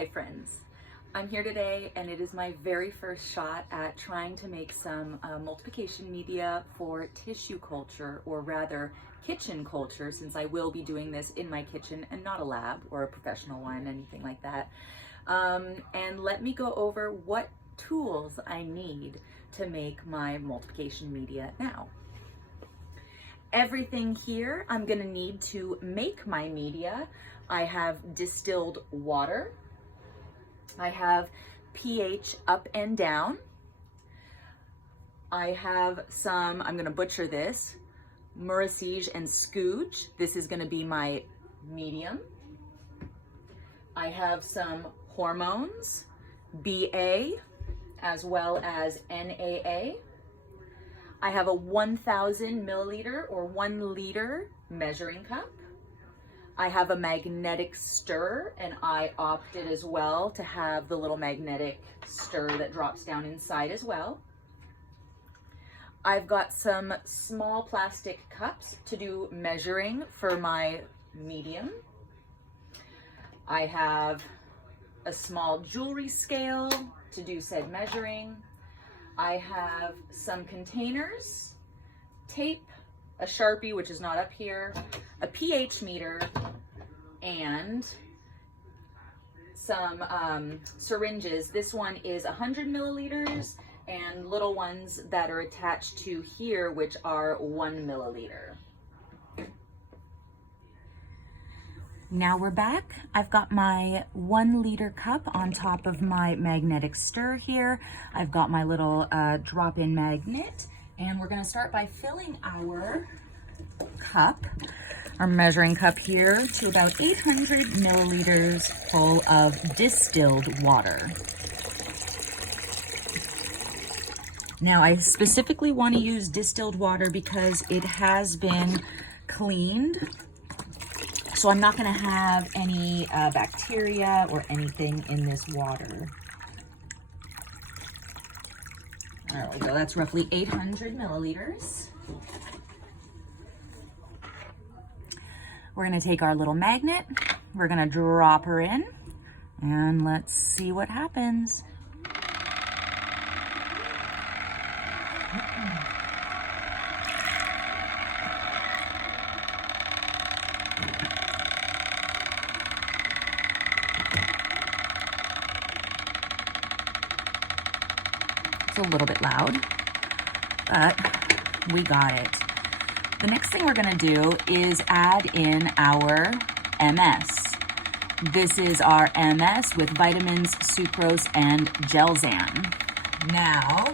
Hi friends, I'm here today and it is my very first shot at trying to make some multiplication media for tissue culture, or rather kitchen culture, since I will be doing this in my kitchen and not a lab or a professional one, anything like that. And let me go over what tools I need to make my multiplication media now. Everything here I'm gonna need to make my media. I have distilled water. I have pH up and down. I have some, I'm gonna butcher this, Murasige and Scooge. This is gonna be my medium. I have some hormones, BA, as well as NAA. I have a 1,000 milliliter or 1 liter measuring cup. I have a magnetic stir, and I opted as well to have the little magnetic stir that drops down inside as well. I've got some small plastic cups to do measuring for my medium. I have a small jewelry scale to do said measuring. I have some containers, tape, a Sharpie, which is not up here, a pH meter, and some syringes. This one is 100 milliliters, and little ones that are attached to here, which are 1 milliliter. Now we're back. I've got my 1 liter cup on top of my magnetic stir here. I've got my little drop-in magnet, and we're gonna start by filling our cup, our measuring cup here, to about 800 milliliters full of distilled water. Now I specifically want to use distilled water because it has been cleaned. So I'm not going to have any bacteria or anything in this water. There we go. That's roughly 800 milliliters. We're going to take our little magnet. We're going to drop her in, and let's see what happens. It's a little bit loud, but we got it. The next thing we're gonna do is add in our MS. This is our MS with vitamins, sucrose, and Gelzan. Now,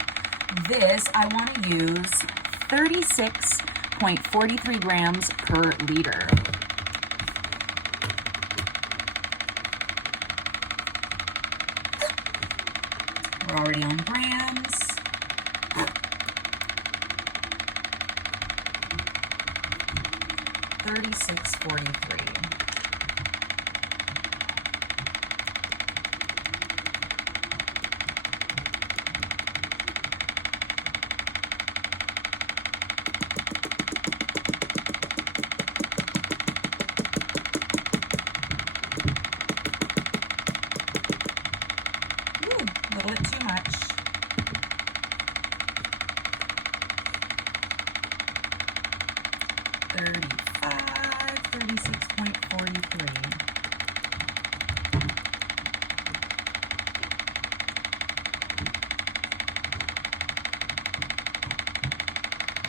this I wanna use 36.43 grams per liter. We're already on grams. 36.43. A little bit too much. 36.43.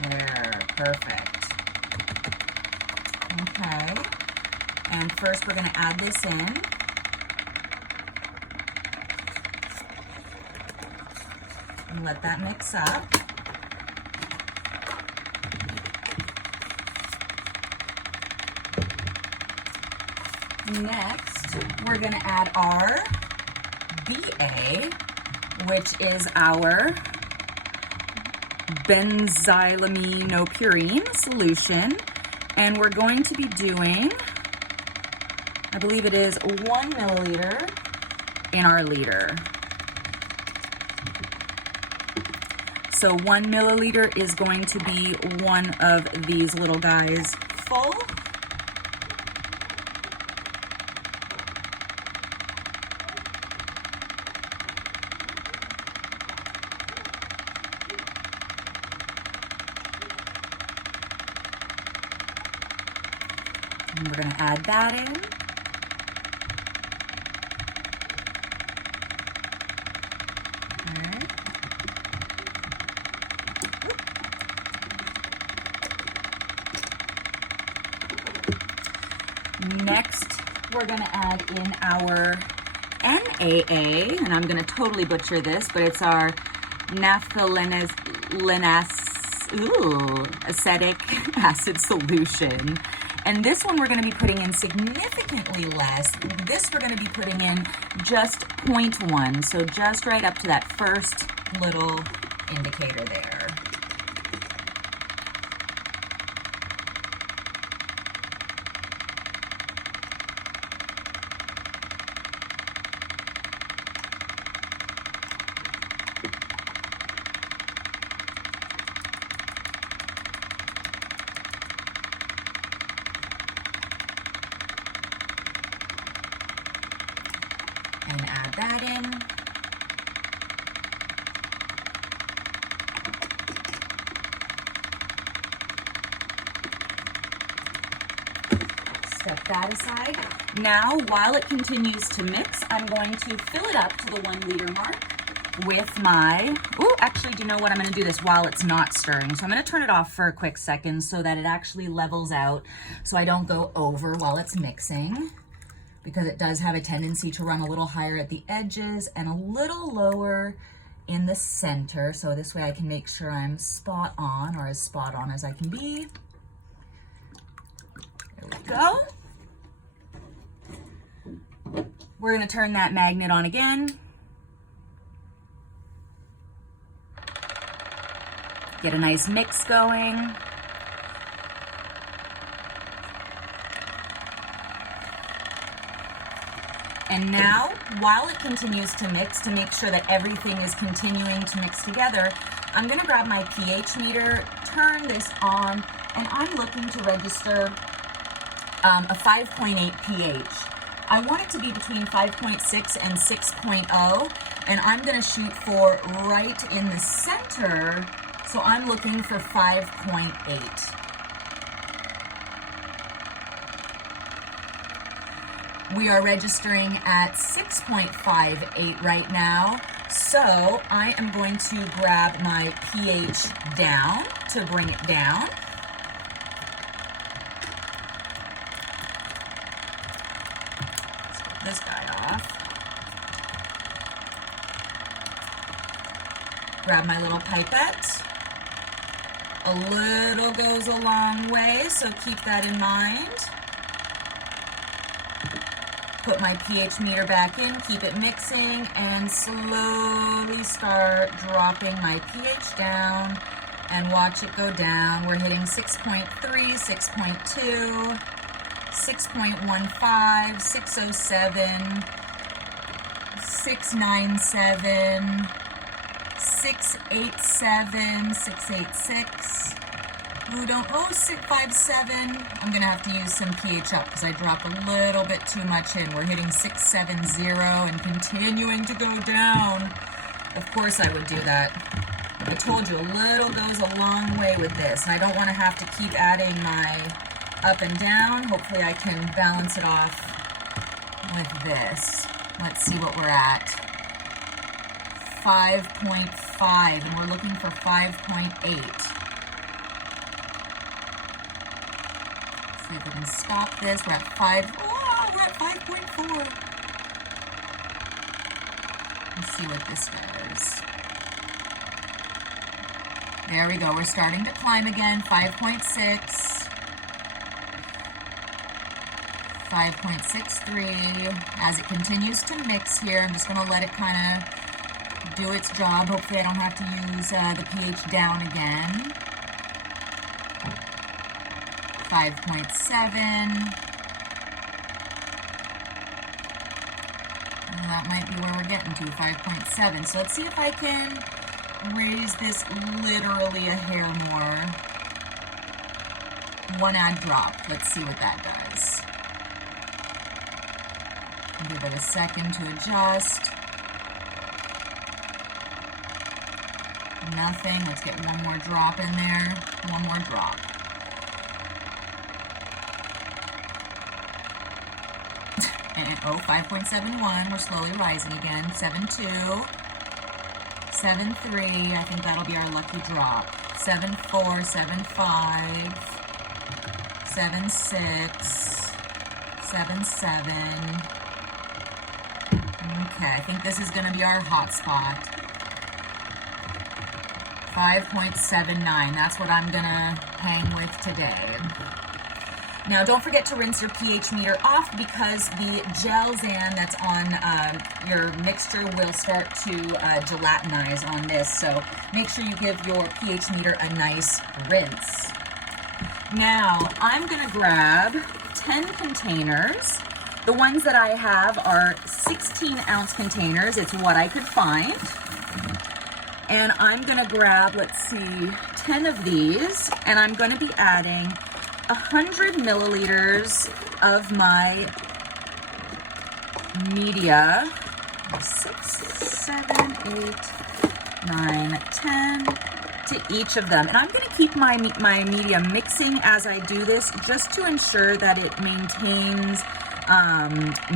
There, perfect. Okay, and first we're going to add this in. And let that mix up. Next, we're going to add our BA, which is our benzylamino-purine solution. And we're going to be doing, I believe it is 1 milliliter in our liter. So 1 milliliter is going to be one of these little guys full. And we're gonna add that in. Okay. Next, we're gonna add in our NAA, and I'm gonna totally butcher this, but it's our acetic acid solution. And this one we're gonna be putting in significantly less. This we're gonna be putting in just 0.1, so just right up to that first little indicator there. And add that in. Step that aside. Now, while it continues to mix, I'm going to fill it up to the 1 liter mark with my, actually, do you know what? I'm gonna do this while it's not stirring. So I'm gonna turn it off for a quick second so that it actually levels out so I don't go over while it's mixing, because it does have a tendency to run a little higher at the edges and a little lower in the center. So this way I can make sure I'm spot on, or as spot on as I can be. There we go. We're gonna turn that magnet on again. Get a nice mix going. And now, while it continues to mix, to make sure that everything is continuing to mix together, I'm gonna grab my pH meter, turn this on, and I'm looking to register a 5.8 pH. I want it to be between 5.6 and 6.0, and I'm gonna shoot for right in the center, so I'm looking for 5.8. We are registering at 6.58 right now, so I am going to grab my pH down to bring it down. Let's get this guy off. Grab my little pipette. A little goes a long way, so keep that in mind. Put my pH meter back in, keep it mixing, and slowly start dropping my pH down and watch it go down. We're hitting 6.3, 6.2, 6.15, 607, 697, 687, 686. 657. I'm gonna have to use some pH up because I dropped a little bit too much in. We're hitting 670 and continuing to go down. Of course I would do that. I told you, a little goes a long way with this, and I don't want to have to keep adding my up and down. Hopefully I can balance it off with this. Let's see what we're at. 5.5, and we're looking for 5.8. See if we can stop this. We're at 5. Oh, we're at 5.4. Let's see what this does. There we go. We're starting to climb again. 5.6. 5.63. As it continues to mix here, I'm just going to let it kind of do its job. Hopefully I don't have to use the pH down again. 5.7. Well, that might be where we're getting to, 5.7. So let's see if I can raise this literally a hair more. One add drop. Let's see what that does. Give it a second to adjust. Nothing. Let's get one more drop in there. One more drop. Oh, 5.71, we're slowly rising again. 7.2, 7.3, I think that'll be our lucky drop. 7.4, 7.5, 7.6, 7.7. Okay, I think this is gonna be our hot spot. 5.79, that's what I'm gonna hang with today. Now, don't forget to rinse your pH meter off because the Gelzan that's on your mixture will start to gelatinize on this. So make sure you give your pH meter a nice rinse. Now, I'm gonna grab 10 containers. The ones that I have are 16-ounce containers. It's what I could find. And I'm gonna grab, let's see, 10 of these, and I'm gonna be adding 100 milliliters of my media, 6, 7, 8, 9, 10, to each of them. And I'm gonna keep my media mixing as I do this, just to ensure that it maintains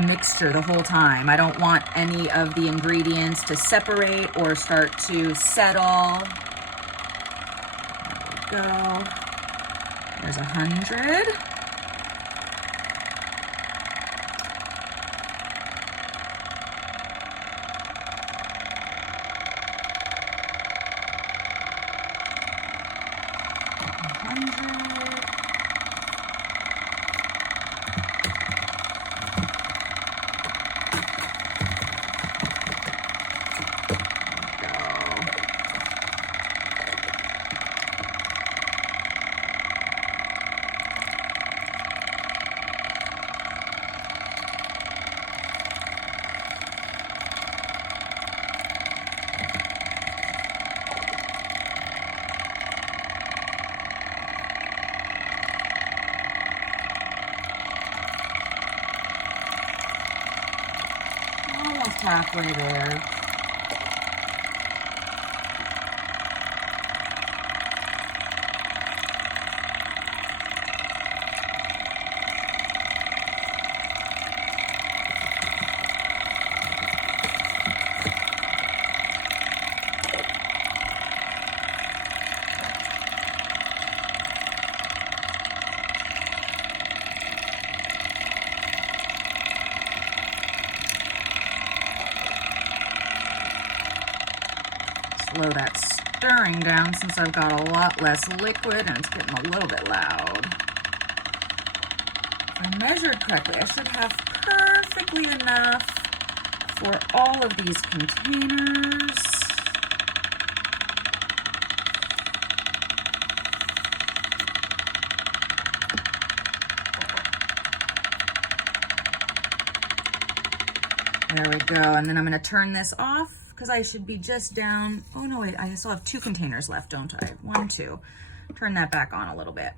mixture the whole time. I don't want any of the ingredients to separate or start to settle. There we go. There's 100. Almost halfway there. Slow that stirring down since I've got a lot less liquid and it's getting a little bit loud. If I measured correctly, I should have perfectly enough for all of these containers. There we go, and then I'm gonna turn this off because I should be just down. Oh no, wait, I still have 2 containers left, don't I? 1, 2. Turn that back on a little bit.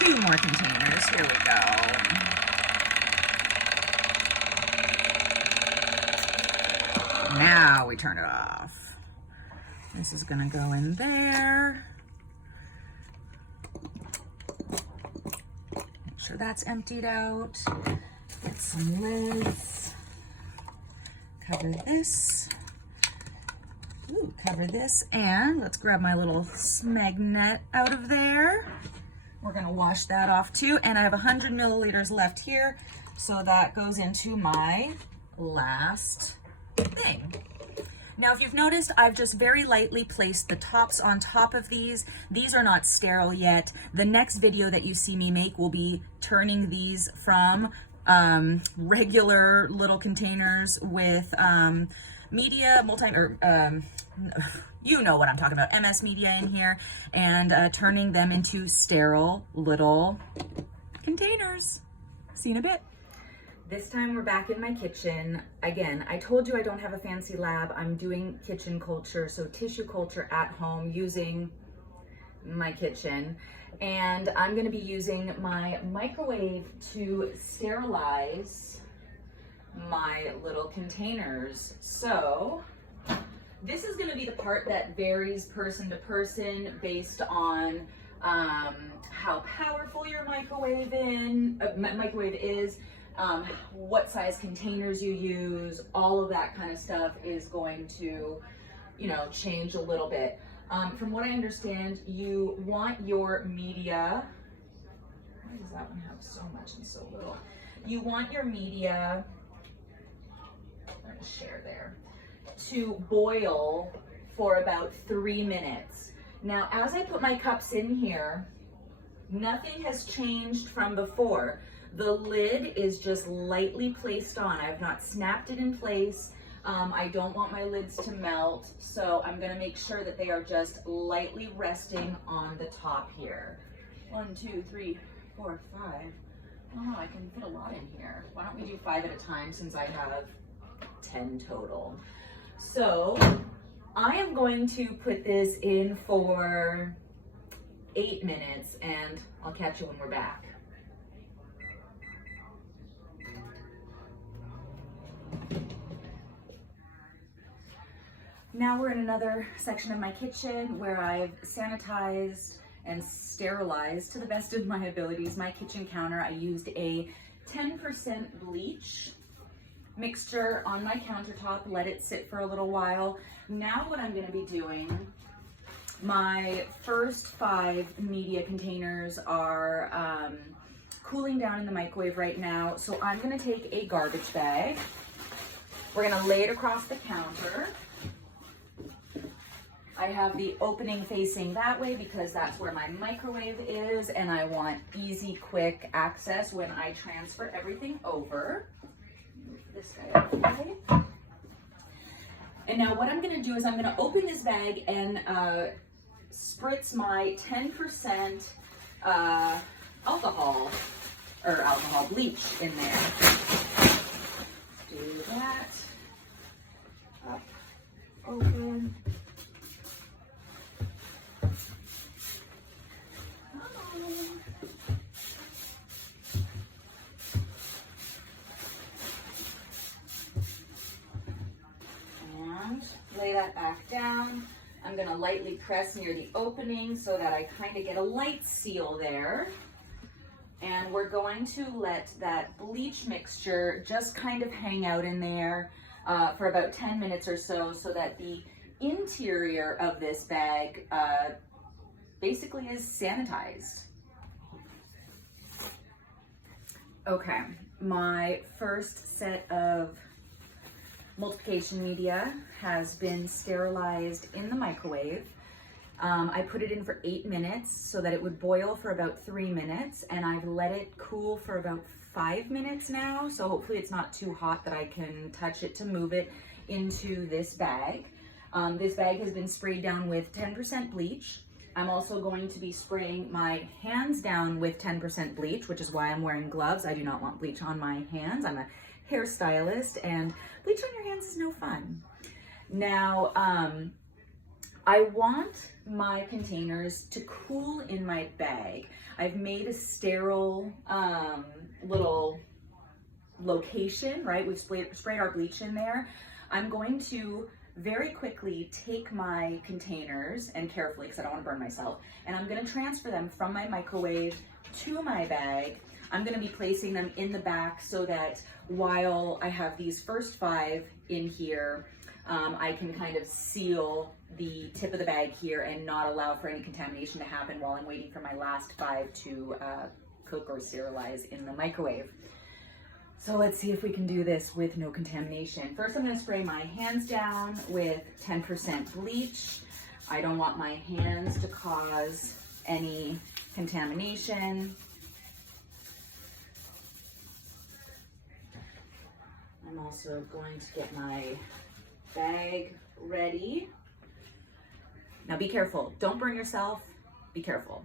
2 more containers, here we go. Now we turn it off. This is gonna go in there. Make sure that's emptied out. Get some lids. Cover this. Ooh, cover this, and let's grab my little magnet out of there. We're gonna wash that off too, and I have 100 milliliters left here, so that goes into my last thing. Now, if you've noticed, I've just very lightly placed the tops on top of these. These are not sterile yet. The next video that you see me make will be turning these from regular little containers with media, you know what I'm talking about, MS media in here, and turning them into sterile little containers. See you in a bit. This time we're back in my kitchen. Again, I told you I don't have a fancy lab. I'm doing kitchen culture, so tissue culture at home using my kitchen. And I'm gonna be using my microwave to sterilize my little containers. So this is gonna be the part that varies person to person based on how powerful your microwave is, what size containers you use, all of that kind of stuff is going to, change a little bit. From what I understand, you want your media, why does that one have so much and so little? You want your media, I'm gonna share there, to boil for about 3 minutes. Now, as I put my cups in here, nothing has changed from before. The lid is just lightly placed on. I've not snapped it in place. I don't want my lids to melt, so I'm gonna make sure that they are just lightly resting on the top here. 1, 2, 3, 4, 5. Oh, I can fit a lot in here. Why don't we do 5 at a time since I have 10 total. So I am going to put this in for 8 minutes and I'll catch you when we're back. Now we're in another section of my kitchen where I've sanitized and sterilized to the best of my abilities my kitchen counter. I used a 10% bleach mixture on my countertop, let it sit for a little while. Now what I'm gonna be doing, my first 5 media containers are cooling down in the microwave right now. So I'm gonna take a garbage bag. We're gonna lay it across the counter. I have the opening facing that way because that's where my microwave is and I want easy, quick access when I transfer everything over. Move this guy out of the way. And now what I'm gonna do is I'm gonna open this bag and spritz my 10% alcohol bleach in there. Do that. Up, open. And lay that back down. I'm gonna lightly press near the opening so that I kind of get a light seal there. And we're going to let that bleach mixture just kind of hang out in there for about 10 minutes or so that the interior of this bag basically is sanitized. Okay, my first set of multiplication media has been sterilized in the microwave. I put it in for 8 minutes so that it would boil for about 3 minutes, and I've let it cool for about 5 minutes now, so hopefully it's not too hot that I can touch it to move it into this bag. This bag has been sprayed down with 10% bleach. I'm also going to be spraying my hands down with 10% bleach, which is why I'm wearing gloves. I do not want bleach on my hands. I'm a hairstylist, and bleach on your hands is no fun. Now, I want my containers to cool in my bag. I've made a sterile little location, right? We've sprayed our bleach in there. I'm going to very quickly take my containers, and carefully because I don't want to burn myself, and I'm going to transfer them from my microwave to my bag. I'm going to be placing them in the back so that while I have these first 5 in here, I can kind of seal the tip of the bag here and not allow for any contamination to happen while I'm waiting for my last 5 to cook or sterilize in the microwave. So let's see if we can do this with no contamination. First, I'm going to spray my hands down with 10% bleach. I don't want my hands to cause any contamination. I'm also going to get my bag ready. Now be careful. Don't burn yourself. Be careful.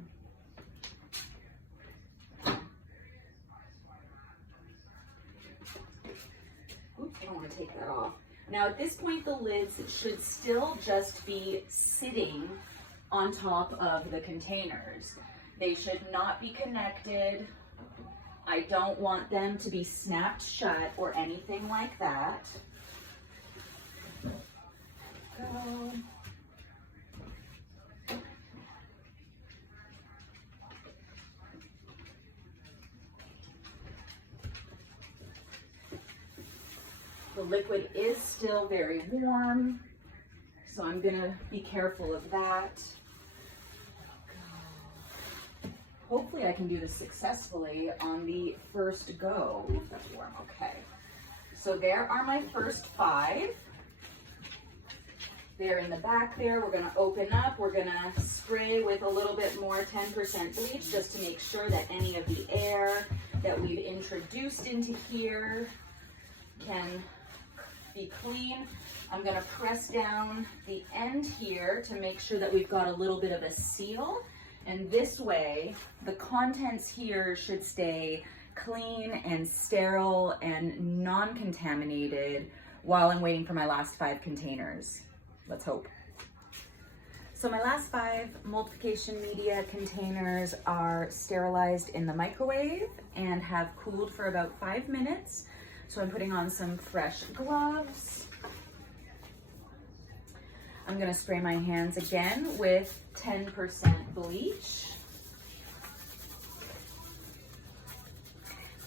Oops, I don't want to take that off. Now at this point, the lids should still just be sitting on top of the containers. They should not be connected. I don't want them to be snapped shut or anything like that. Go. The liquid is still very warm, so I'm gonna be careful of that. Hopefully I can do this successfully on the first go. Ooh, that's warm, okay. So there are my first 5. They're in the back there. We're gonna open up. We're gonna spray with a little bit more 10% bleach just to make sure that any of the air that we've introduced into here can be clean. I'm gonna press down the end here to make sure that we've got a little bit of a seal. And this way, the contents here should stay clean and sterile and non-contaminated while I'm waiting for my last 5 containers. Let's hope. So my last 5 multiplication media containers are sterilized in the microwave and have cooled for about 5 minutes. So I'm putting on some fresh gloves. I'm gonna spray my hands again with 10% bleach.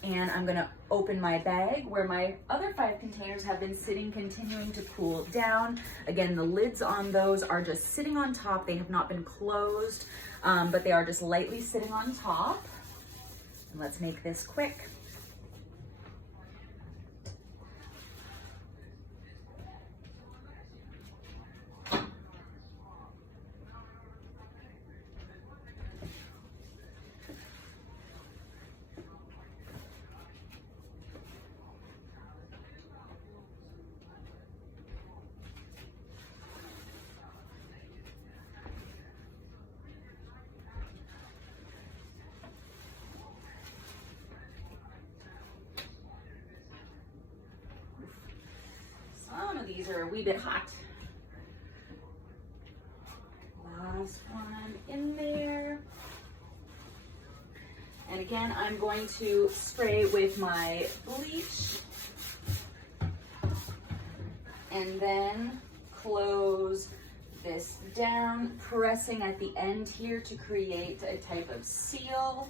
And I'm gonna open my bag where my other 5 containers have been sitting, continuing to cool down. Again, the lids on those are just sitting on top. They have not been closed, but they are just lightly sitting on top. And let's make this quick. Some of these are a wee bit hot. Last one in there. And again, I'm going to spray with my bleach and then close this down, pressing at the end here to create a type of seal.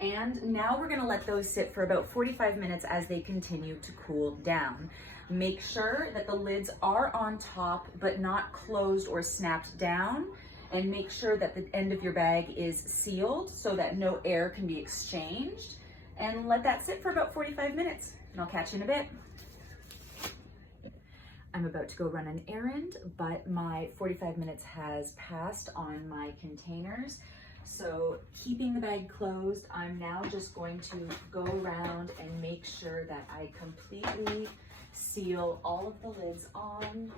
And now we're gonna let those sit for about 45 minutes as they continue to cool down. Make sure that the lids are on top but not closed or snapped down, and make sure that the end of your bag is sealed so that no air can be exchanged. And let that sit for about 45 minutes, and I'll catch you in a bit. I'm about to go run an errand, but my 45 minutes has passed on my containers. So keeping the bag closed, I'm now just going to go around and make sure that I completely seal all of the lids on.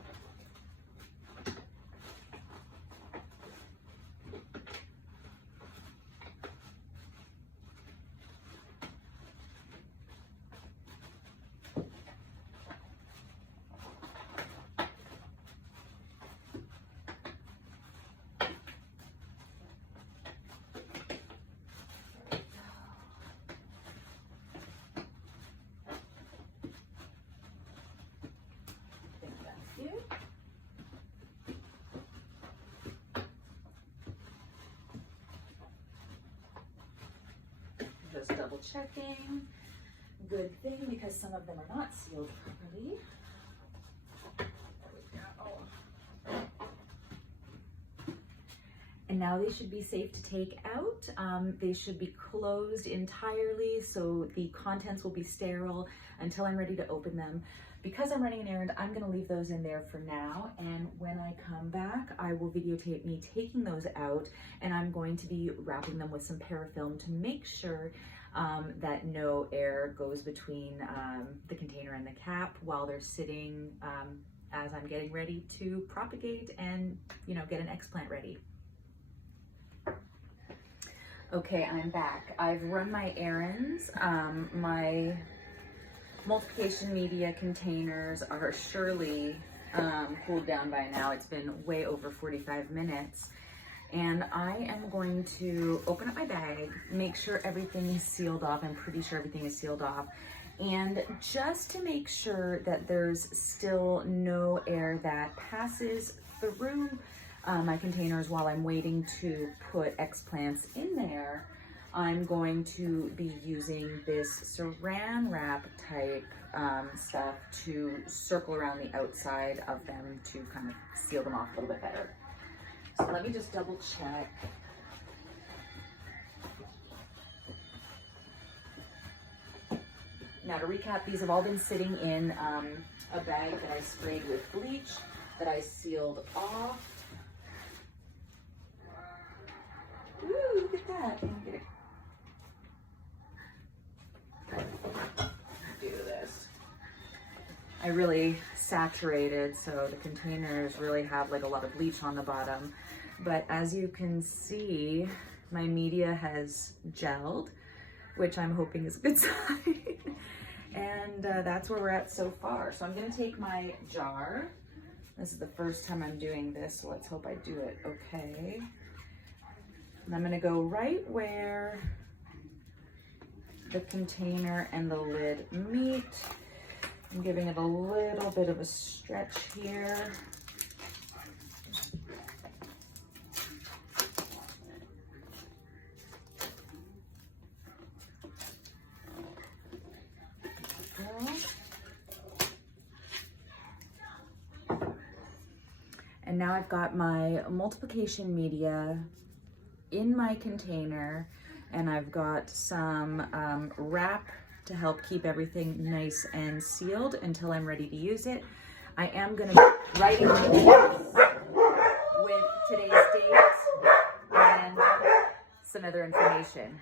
Just double checking. Good thing, because some of them are not sealed properly. And now they should be safe to take out. They should be closed entirely, so the contents will be sterile until I'm ready to open them. Because I'm running an errand, I'm gonna leave those in there for now, and when I come back, I will videotape me taking those out, and I'm going to be wrapping them with some parafilm to make sure that no air goes between the container and the cap while they're sitting as I'm getting ready to propagate and, you know, get an explant ready. Okay, I'm back. I've run my errands. My multiplication media containers are surely cooled down by now. It's been way over 45 minutes. And I am going to open up my bag, make sure everything is sealed off. I'm pretty sure everything is sealed off. And just to make sure that there's still no air that passes through my containers while I'm waiting to put explants in there, I'm going to be using this saran wrap type stuff to circle around the outside of them to kind of seal them off a little bit better. So let me just double check. Now to recap, these have all been sitting in a bag that I sprayed with bleach, that I sealed off. Ooh, look at that. Let me get it. Do this. I really saturated, so the containers really have like a lot of bleach on the bottom. But as you can see, my media has gelled, which I'm hoping is a good sign. And that's where we're at so far. So I'm gonna take my jar. This is the first time I'm doing this, so let's hope I do it okay. And I'm gonna go right where the container and the lid meet. I'm giving it a little bit of a stretch here. And now I've got my multiplication media in my container, and I've got some wrap to help keep everything nice and sealed until I'm ready to use it. I am going to be writing my notes with today's date and some other information.